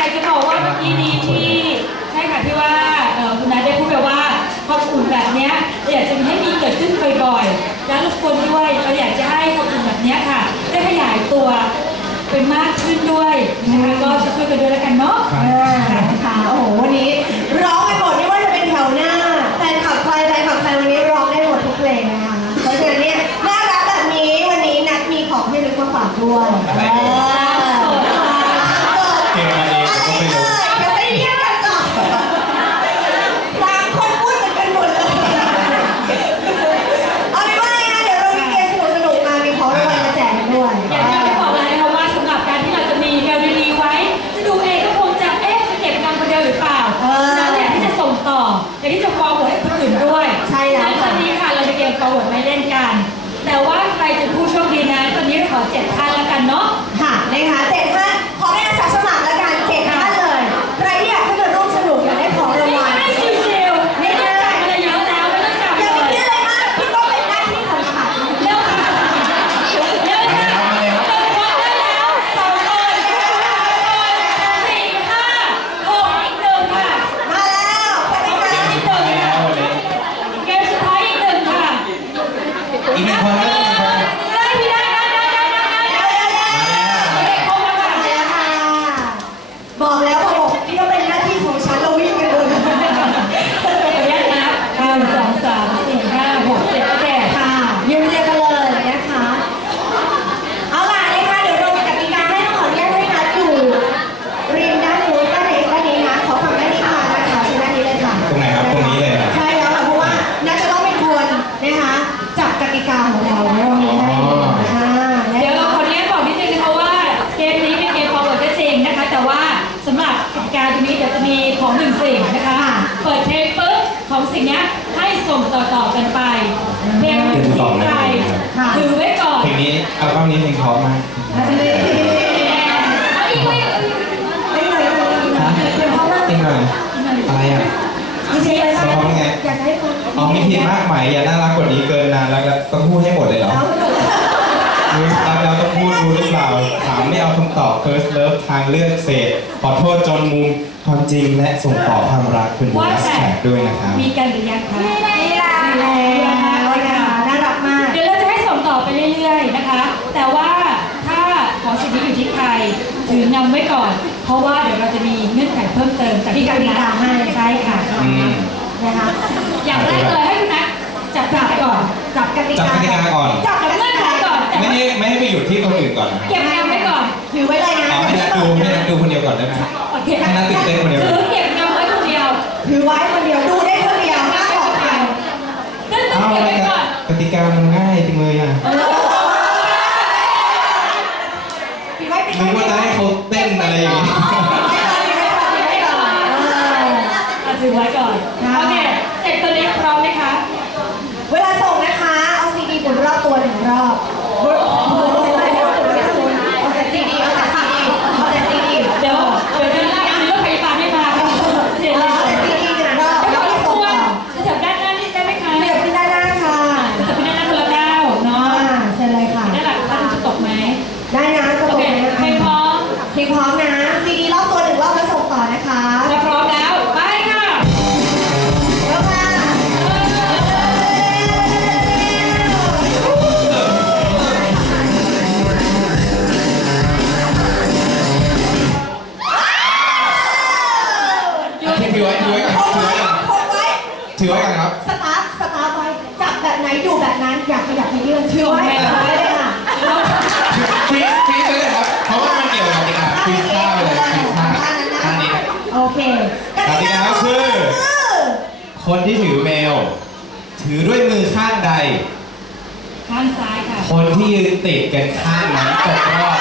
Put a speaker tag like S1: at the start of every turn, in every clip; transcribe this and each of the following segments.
S1: อยากจะบอกว่าเมื่อกี้นี้ที่ใช่ค่ะที่ว่าคุณนัทได้พูดไปว่าความอุ่นแบบนี้เราอยากจะให้มีเกิดขึ้นบ่อยๆแล้วรบกวนด้วยเราอยากจะให้ความอุ่นแบบนี้ค่ะ ได้ขยายตัวเป็นมากขึ้นด้วยนะคะก็ช่วยกันด้วยแล้วกันเนาะ
S2: เออนะโอ้โหวันนี้ร้องไปหมดไม่ว่าจะเป็นแถวหน้าแฟนคลับใครแฟนคลับใครวันนี้ร้องได้หมดทุกเพลงนะคะเพราะฉะนั้นเนี่ยน่ารักแบบนี้วันนี้นัดมีของให้ลึกมาฝากด้วย
S1: ใช่
S2: แล้ว
S1: ตอนนี้ค่ะเราจะเกม forward ไม่เล่นกัน แต่ว่าใครจะผู้โชคดีนั้นตอนนี้เราขอเจ็ดท่านแล้วกันเนาะ
S2: ค่ะนะคะเจ็ดท่านขอเป็ อัล
S1: บั้ม
S2: นี้
S1: เพ
S3: ล
S2: งเพราะมา
S1: กเอา
S2: ไปเลย
S1: เอาอีกไว้
S2: ไม่เลย
S3: ฮะ
S2: เดี๋ยวเขาว่า
S3: เพลงหน่อยอะไรอะ
S2: ไม่ใช่เลย
S3: สมองไง
S2: อ๋
S3: อมีผิดมากไหมอย่าน่ารักกว่านี้เกินนานแล้วก็ต้องพูดให้หมดเลยเหรอ
S2: แล้ว
S3: รู้รักแล้วต้องพูดรู้หรือเปล่าถามไม่เอาคำตอบ first love ทางเลือกเศษ ขอโทษจนมุมความจริงและส่งต่อความรักคุณดู
S1: ว่า
S3: แล
S1: แต่
S3: แขกด้วยนะครับ
S1: มีกันหรือยังคะ
S2: นี่แหละแล้ว
S1: เรื่อยๆนะคะ แต่ว่าถ้าของสิ่งนี้อยู่ที่ใครถือนำไว้ก่อน เพราะว่าเดี๋ยวเราจะมีเงื่อนไขเพิ่มเติมจาก
S2: มีกติกาให้
S1: ใช่ค่ะ
S3: อืม
S2: นะคะ
S1: อย่างแรกเลยให้คุณนัทจับจับก่อน
S2: จับกติ
S3: จับ
S2: กาก
S3: ติกาก่อน
S1: จับกับเงื่อนไขก่อนแต่
S3: ไม่
S1: ว่า
S3: ให้ไม่ให้ไปอยู่ที่คนอื่นก่อนนะครับ
S1: เก็บแนวไว้ก่อน
S2: ถือไว้เลยนะ
S3: เอาให้นัดดูให้นัดดูคนเดียวก่อนได้ไหม
S1: โอเค
S3: ให้นัดตื่นเต้นคนเดียว
S1: ถือเก็บแนวไว้คนเดียว
S2: ถือไว้คนเดียวดูได้คนเดียวห้ามบอกใคร
S1: ตึ้งตึ้ง
S3: เอา
S1: เก็บ
S3: อะไร
S1: ไว้
S3: กัน
S1: ก่อน
S3: กติกามันง่ายจริงเลยอะ
S2: ถือไว้ปิด
S3: นึ
S2: ไว้
S3: กว่าจะให้เขาเต้น อะไรอย่างงี้
S1: เอาถือไว้ก่อน โอเค เสร็จตัวนี้พร้อมไหมคะ
S2: เวลาส่งนะคะ เอาซีดีหมุนรอบตัวหนึ่งรอบ
S1: ถื
S2: อ
S1: ไว้ถือไว้
S3: ก่อน
S2: คง
S3: ถือ
S2: ไว้
S3: ไว้ก่อน
S2: คงไว้
S3: ถือไว้ก่อนครับ
S2: สตาร์ทสตาร์ทไว้จับแบบไหนดูแบบนั้นอยากขยับขยื่นถือไว้ถือไว้เลยค่ะ
S3: ฟรีสฟรีสไปเลยครับเพราะว่ามันเกี่ยวกับกติกาฟรีสท่าไปเลยฟรีสท่าท่านี้
S2: โอเค
S3: กติกาก็คือ คนที่ถือเมล ถือด้วยมือข้างใด
S1: ข้างซ้ายค่ะ
S3: คนที่ยืนติดกันข้างนั้นตกรอบ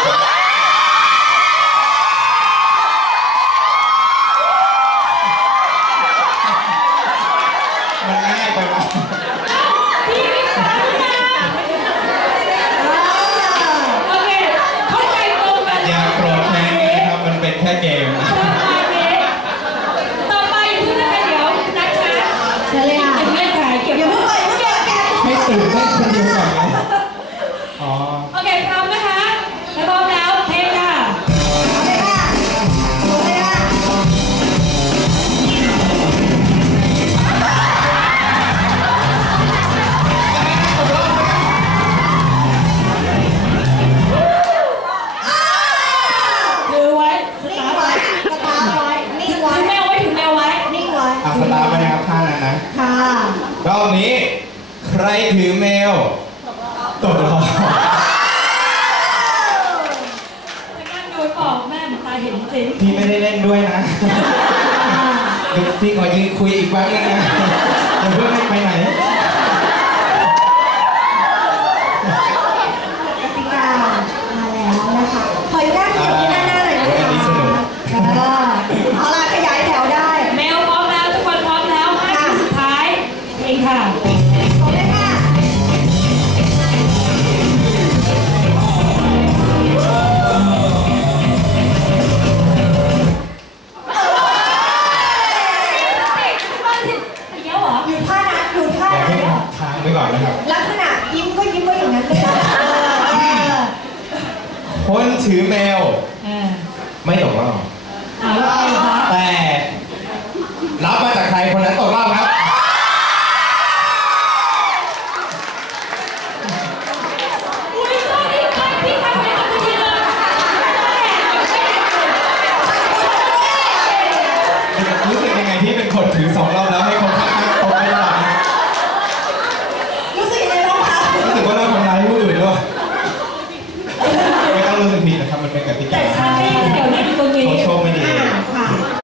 S1: ตื่นได้คนเดี
S2: ยวก่
S3: อนไหมอ๋อ
S1: โอเคพร้อมนะคะแล้วพร้อมแล้
S2: วเพลงค่ะถือไว้
S1: สตาร์ทไว้ถือแม
S2: วไว้ถือแมวไว้ นิ่งไว้ อั
S3: สตาร์ไนะครับท่านนะ ค่ะ รอบนี้ รถือ
S1: แมวตกรอบไปนั่งดูปอบแม่ตาเห็นจริงพี่ไม่
S3: ได้เล่
S1: นด้ว
S3: ยนะพี่ข
S2: อยื
S3: น
S2: คุยอี
S3: กแป๊บนึงนะอย่เพื่ง
S2: ไปไหน two, man.